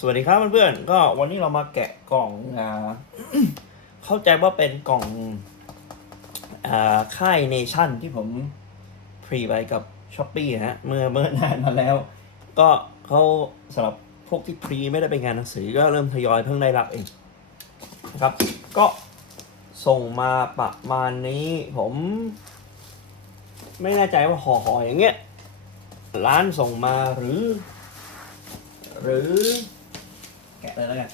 สวัสดีครับเพื่อนๆก็วันนี้เรามาแกะกล่องอ่าเข้าใจว่าเป็นกล่องอ่าค่ายเนชั่นที่ผมพรีไปกับช้อปปี้ฮะเมื่อเมื่อนานมาแล้ว ก็เขาสำหรับพวกที่พรีไม่ได้ไปงานหนังสือก็เริ่มทยอยเพิ่งได้รับเองนะครับ ก็ส่งมาประมาณนี้ผม ไม่แน่ใจว่าห่อๆอย่างเงี้ยร้านส่งมาหรือ หรือะเลยแล้วกัน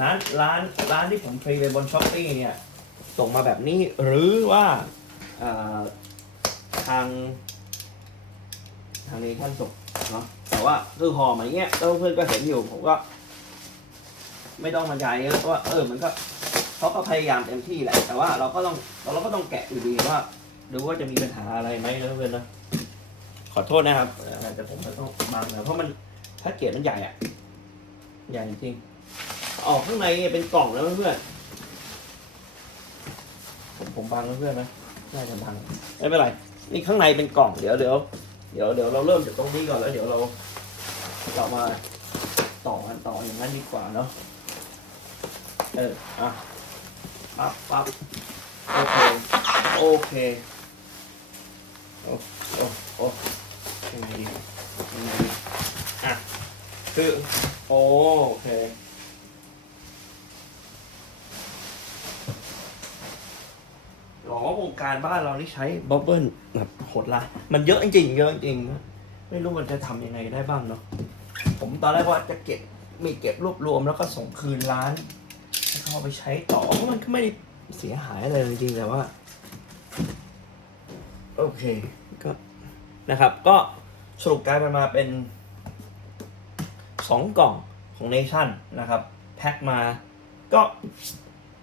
ร้านร้านร้านที่ผมพรีไปบนช้อปปี้เนี่ย ส่งมาแบบนี้หรือว่าทาง ทางนี้ท่านส่งเนาะแต่ว่าคือห่อมาอย่างเงี้ยแล้วเพื่อนก็เห็นอยู่ผมก็ ไม่ต้องบรรยายเยอะเพราะว่าเออมันก็เขาก็พยายามเต็มที่แหละ แต่ว่าเราก็ต้องเราก็ต้องแกะอยู่ดีว่าดูว่าจะมีปัญหาอะไรไหมนะเพื่อนนะขอโทษนะครับแต่ผมจะต้องบังนะเพราะมันแพ็กเกจมันใหญ่อะ ใหญ่จริงๆออกข้างในเป็นกล่องแล้วเพื่อนผมผมบังเพื่อนไหมน่าจะบังไม่เป็นไร นี่ข้างในเป็นกล่องเดี๋ยวเดี๋ยวเดี๋ยวเดี๋ยวเราเริ่มจากตรงนี้ก่อนแล้วเดี๋ยวเราเรามาต่อกันต่ออย่างนั้นดีกว่าเนาะเอออะปั๊บปั๊บโอเคโอเคโอ้โอ้โอ้ยังไงดียังไงดีอะ คือโอโอเค หรอวงการบ้านเรานี่ใช้บับเบิ้ลแบบโหดละมันเยอะจริงๆเยอะจริงๆไม่รู้มันจะทำยังไงได้บ้างเนาะผมตอนแรกว่าจะเก็บมีเก็บรวบรวมแล้วก็ส่งคืนร้านให้เขาเอาไปใช้ต่อเพราะมันก็ไม่ได้เสียหายอะไรจริงๆแต่ว่า โอเคก็นะครับ ก็สรุปกลายเป็นมาเป็น สองกล่องของเนชั่นนะครับ แพ็คมาก็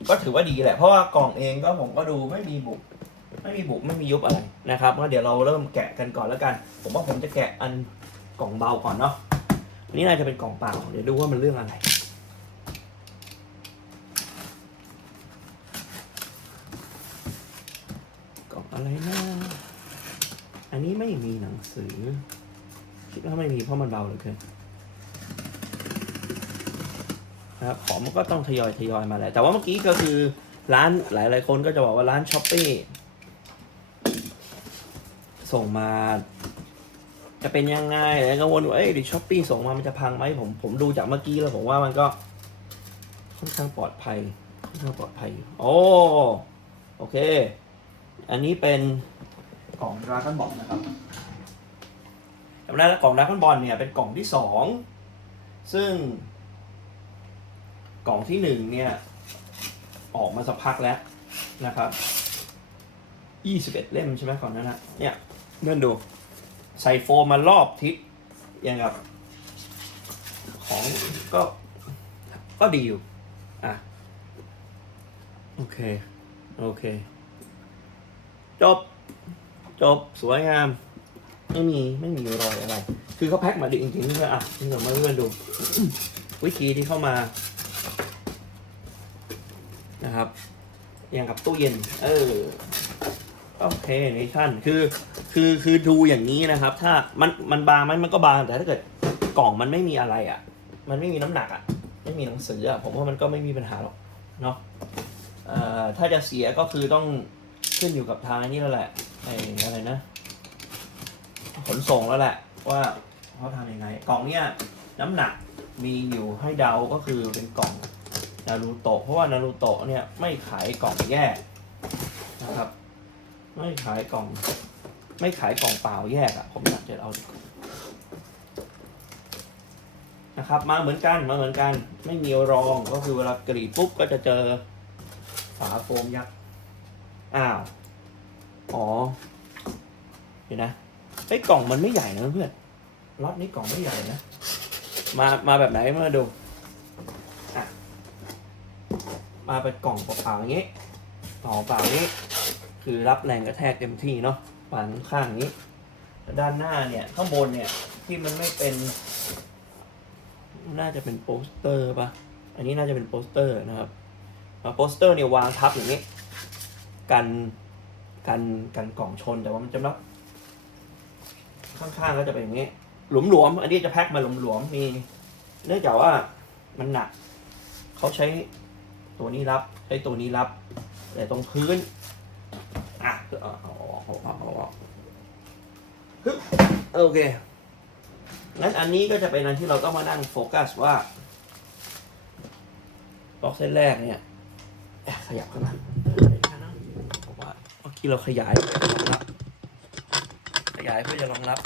ก็ถือว่าดีแหละ เพราะว่ากล่องเองก็ผมก็ดูไม่มีบุบไม่มีบุบไม่มียุบอะไรนะครับก็เดี๋ยวเราเริ่มแกะกันก่อนแล้วกัน ผมว่าผมจะแกะอันกล่องเบาก่อนเนาะอันนี้น่าจะเป็นกล่องเปล่าเดี๋ยวดูว่ามันเรื่องอะไรกล่องอะไรนะอันนี้ไม่มีหนังสือ คิดว่าไม่มีเพราะมันเบาเหลือเกิน นะครับของมันก็ต้องทยอยทยอยมาแหละแต่ว่าเมื่อกี้ก็คือร้านหลายๆคนก็จะบอกว่าร้านช้อปปี้ส่งมา จะเป็นยังไงแล้วกังวลว่าเอ้ยดิช้อปปี้ส่งมามันจะพังไหมผมผมดูจากเมื่อกี้แล้วผมว่ามันก็ค่อนข้างปลอดภัยค่อนข้างปลอดภัยโอ้โอเค อันนี้เป็นกล่องดราก้อนบอลนะครับจำได้แล้วกล่องดราก้อนบอลเนี่ยเป็นกล่องที่สองซึ่ง กล่องที่หนึ่งเนี่ย ออกมาสักพักแล้วนะครับยี่สิบเอ็ดเล่มใช่ไหมก่อนนั้นนะเนี่ยเลื่อนดู ใส่โฟมมารอบทิศอย่างกับ ของก็ก็ดีอยู่ อะ โอเค โอเค จบ จบ สวยงาม ไม่มี ไม่มีรอยอะไร คือเขาแพ็คมาดีจริงๆเพื่ออะนี่เรามาเลื่อนดู วิธีที่เข้ามา นะครับอย่างกับตู้เย็น เออโอเคเนชั่นคือคือคือดูอย่างนี้นะครับ ถ้ามันมันบางไหมมันก็บางแต่ถ้าเกิดกล่องมันไม่มีอะไรอะ มันไม่มีน้ำหนักอะ ไม่มีหนังสืออะผมว่ามันก็ไม่มีปัญหาหรอกเนาะเอ่อถ้าจะเสียก็คือต้องขึ้นอยู่กับทางนี้แล้วแหละไอ้อะไรนะ ขนส่งแล้วแหละ ว่าเขาทำยังไงกล่องเนี้ยน้ำหนักมีอยู่ให้เดาก็คือเป็นกล่อง นารูโตะเพราะว่านารูโตะเนี่ยไม่ขายกล่องแยกนะครับ ไม่ขายกล่อง ไม่ขายกล่องเปล่าแยกอะ่ะผมอยากจะเอานะครับ มาเหมือนกันมาเหมือนกัน ไม่มีรองก็คือเวลากรีดปุ๊บก็จะเจอฝาโฟมยักษ์อ้าวอ๋อเห็นนะไอ้กล่องมันไม่ใหญ่นะเพื่อนล็อตนี้กล่องไม่ใหญ่นะมามาแบบไหนมาดู มาเป็นกล่องเปล่าๆอย่างนี้กล่อเปล่านี้ คือรับแรงกระแทกเต็มที่เนาะฝั่งข้างนี้ ด้านหน้าเนี่ยข้างบนเนี่ยที่มันไม่เป็น น่าจะเป็นโปสเตอร์ปะอันนี้น่าจะเป็นโปสเตอร์นะครับโปสเตอร์เนี่ยวางทับอย่างนี้ กันกันกันกล่องชนแต่ว่ามันจะรับข้างๆก็จะเป็นอย่างนี้ หลวมๆ อันนี้จะแพ็คมาหลวมๆ มี เนื่องจากว่ามันหนัก เขาใช้ ตัวนี้รับใช้ตัวนี้รับแต่ตรงพื้นอะเอาเอาเอาเอาเอาเอาฮึโอเคงั้นอันนี้ก็จะเป็นอันที่เราต้องมานั่งโฟกัสว่าบล็อกเส้นแรกเนี่ยขยับขึ้นมาเพราะว่าเมื่อกี้เราขยายเพื่อจะรองรับขยายเพื่อจะรองรับ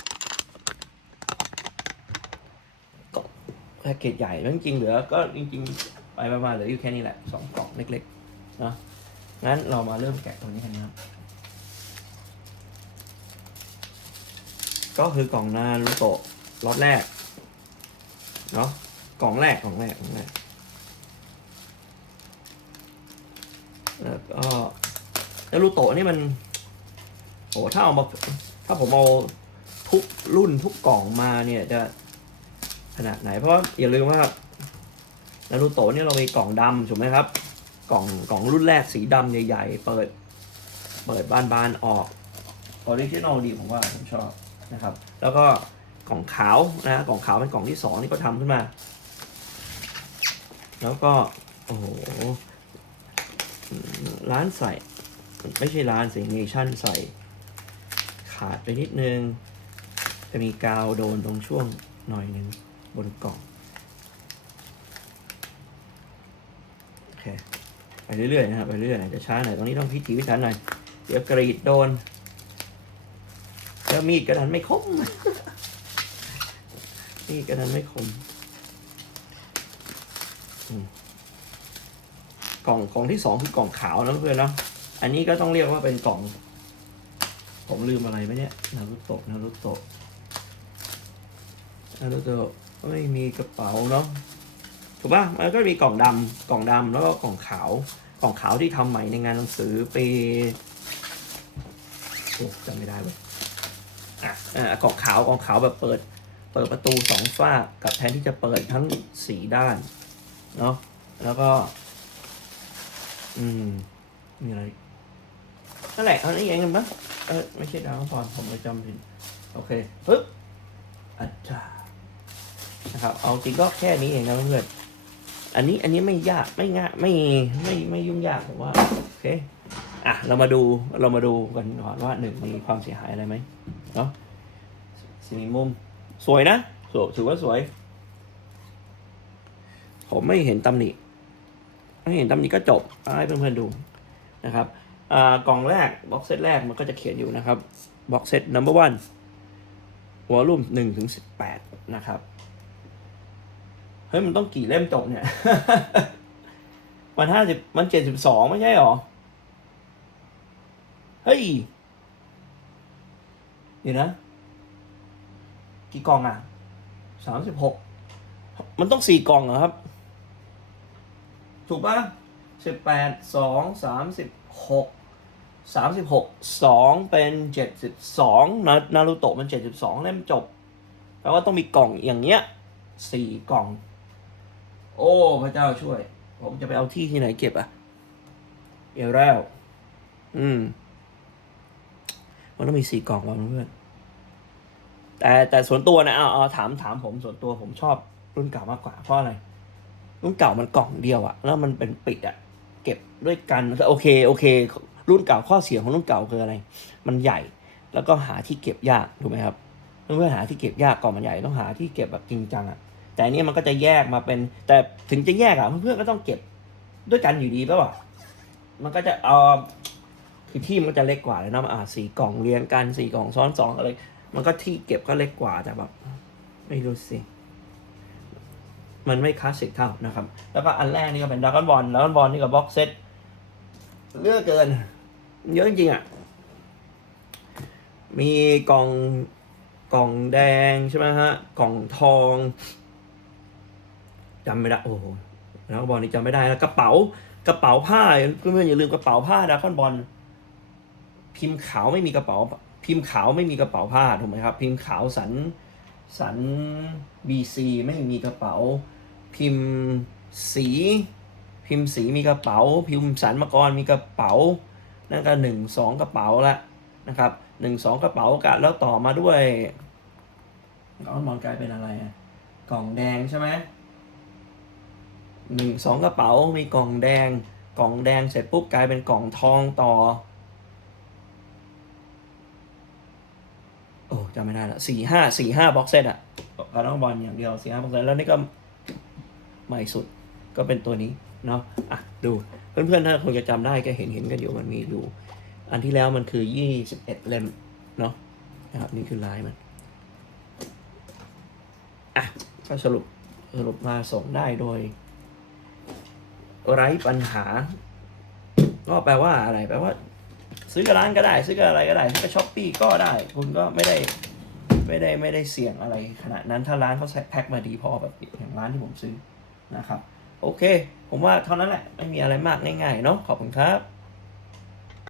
ก็แพ็กเกจใหญ่แล้วจริงๆเหลือก็จริง ๆ ไปประมาณเหลืออยู่แค่นี้แหละสองกล่องเล็กๆเนาะงั้นเรามาเริ่มแกะตัวนี้กันนะครับ ก็คือกล่องนารูโตะล็อตแรกเนาะกล่องแรกกล่องแรกกล่องแรกแล้วก็นารูโตะนี่มันโอ้ถ้าเอามาถ้าผมเอาทุกรุ่นทุกกล่องมาเนี่ยจะขนาดไหนเพราะอย่าลืมว่า นารูโตะเนี่ยเรามีกล่องดำถูกไหมครับ กล่องกล่องรุ่นแรกสีดำใหญ่ๆ เปิด เปิดบานๆออกออริจินอลดีผมว่าผมชอบนะครับ แล้วก็กล่องขาวนะกล่องขาวเป็นกล่องที่สองที่เขาทำขึ้นมา แล้วก็ โอ้โหอืมร้านใส่ ไม่ใช่ร้านสิเนชั่นใส่ ขาดไปนิดนึง จะมีกาวโดนตรงช่วงหน่อยหนึ่งบนกล่อง โอเค ไปเรื่อยๆนะครับไปเรื่อยๆจะช้าหน่อยตรงนี้ต้องพิถีพิถันหน่อยเดี๋ยวกรีดโดนแล้วมีดกระดานไม่คมมีดกระดานไม่คมอืมกล่องกล่องที่สองคือกล่องขาวนะเพื่อนเนาะอันนี้ก็ต้องเรียกว่าเป็นกล่อง ผมลืมอะไรไหมเนี่ยนารุโตะนารุโตะนารุโตะไม่มีกระเป๋าเนาะ ถูกป่ะมันก็มีกล่องดำกล่องดำแล้วก็กล่องขาว กล่องขาวที่ทำใหม่ในงานหนังสือปีโอ้จำไม่ได้เว้ยอะอ่ากล่องขาวกล่องขาวแบบเปิด เปิดประตูสองฝ้ากกับแทนที่จะเปิดทั้งสี่ด้านเนาะแล้วก็ อืมมีอะไรนั่นแหละเอานี่เองกันปะเออไม่ใช่ดาวพรผมเลยจำผิดโอเคปึ๊บอาจารย์นะครับ เอาจริงก็แค่นี้เองนะเพื่อน อันนี้อันนี้ไม่ยากไม่ง่ายไม่ไม่ไม่ยุ่งยากผมว่าโอเคอะเรามาดูเรามาดูกันก่อนว่าหนึ่งมีความเสียหายอะไรไหมเนาะสีมุมสวยนะสวยถือว่าสวย ผมไม่เห็นตำหนิไม่เห็นตำหนิก็จบเอาให้เพื่อนๆดูนะครับอ่ากล่องแรกบ็อกเซตแรกมันก็จะเขียนอยู่นะครับบ็อกเซต number one วอลลุ่มหนึ่งถึงสิบแปดนะครับ เฮ้ยมันต้องกี่เล่มจบเนี่ย มันห้าสิบมันเจ็ดสิบสองไม่ใช่หรอ เฮ้ยเดี๋ยวนะ กี่กล่องอะสามสิบหกมันต้องสี่กล่องเหรอครับ ถูกปะสิบแปดสองสามสิบหกสามสิบหกสองเป็นเจ็ดสิบสองนานารูโตะมันเจ็ดสิบสองเล่มจบแปลว่าต้องมีกล่องอย่างเงี้ยสี่กล่อง โอ้ พระเจ้าช่วย ผมจะไปเอาที่ที่ไหนเก็บอะเอวแล้ว อืม มันต้องมีสี่กล่องว่ะเพื่อนแต่แต่ส่วนตัวนะเอาเอาถามถามผมส่วนตัวผมชอบรุ่นเก่ามากกว่าเพราะอะไร รุ่นเก่ามันกล่องเดียวอะแล้วมันเป็นปิดอะเก็บด้วยกันโอเคโอเค รุ่นเก่าข้อเสียของรุ่นเก่าคืออะไร มันใหญ่แล้วก็หาที่เก็บยากถูกไหมครับเพื่อหาที่เก็บยากกล่องมันใหญ่ต้องหาที่เก็บแบบจริงจังอะ แต่อันนี้มันก็จะแยกมาเป็น แต่ถึงจะแยกอะเพื่อนๆก็ต้องเก็บด้วยกันอยู่ดีป่ะมันก็จะเอาคือที่มันก็จะเล็กกว่าเลยเนาะอ่าสี่กล่องเรียงกันสี่กล่องซ้อนสองอะไร มันก็ที่เก็บก็เล็กกว่าแต่แบบไม่รู้สิมันไม่คลาสสิกเท่านะครับ แล้วก็อันแรกนี่ก็เป็นดากอนบอลดากอนบอลนี่ก็บ็อกเซตเลือกเกิน เยอะจริงๆอะ มีกล่องกล่องแดงใช่ไหมฮะ กล่องทอง จำไม่ได้โอ้โหดากบอลนี่จำไม่ได้แล้วกระเป๋ากระเป๋าผ้าเพื่อนๆอย่าลืมกระเป๋าผ้าดากอนบอลพิมพ์ขาวไม่มีกระเป๋า พิมพ์ขาวไม่มีกระเป๋าผ้าถูกไหมครับ พิมพ์ขาวสันสัน BC ไม่มีกระเป๋า พิมพ์สี พิมพ์สีมีกระเป๋า พิมพ์สันมกรมีกระเป๋า นั่นก็หนึ่งสองกระเป๋าละนะครับหนึ่งสองกระเป๋ากันแล้วต่อมาด้วยกล่องมอนกลายเป็นอะไรอะกล่องแดงใช่ไหม หนึ่งสองกระเป๋ามีกล่องแดง กล่องแดงเสร็จปุ๊บกลายเป็นกล่องทองต่อ โอ้จำไม่ได้ละสี่ห้าสี่ห้าบ็อกเซตอะกาน้องบอลอย่างเดียวสี่ห้าบ็อกเซตแล้วนี่ก็ใหม่สุดก็เป็นตัวนี้เนาะอะดูเพื่อนๆถ้าคงจะจำได้ก็เห็นเห็นกันอยู่มันมีอยู่ อันที่แล้วมันคือยี่สิบเอ็ดเล่มเนาะนะครับนี่คือลายมันอะก็สรุปสรุปมาส่งได้โดย ไร้ปัญหา ก็แปลว่าอะไรแปลว่า ซื้อกับร้านก็ได้ ซื้อกับอะไรก็ได้ซื้อกับช้อปปี้ก็ได้ คุณก็ไม่ได้ไม่ได้ไม่ได้เสี่ยงอะไรขนาดนั้นถ้าร้านเขาแพ็คมาดีพอแบบอย่างร้านที่ผมซื้อนะครับ โอเค ผมว่าเท่านั้นแหละไม่มีอะไรมากง่ายๆเนาะขอบคุณครับ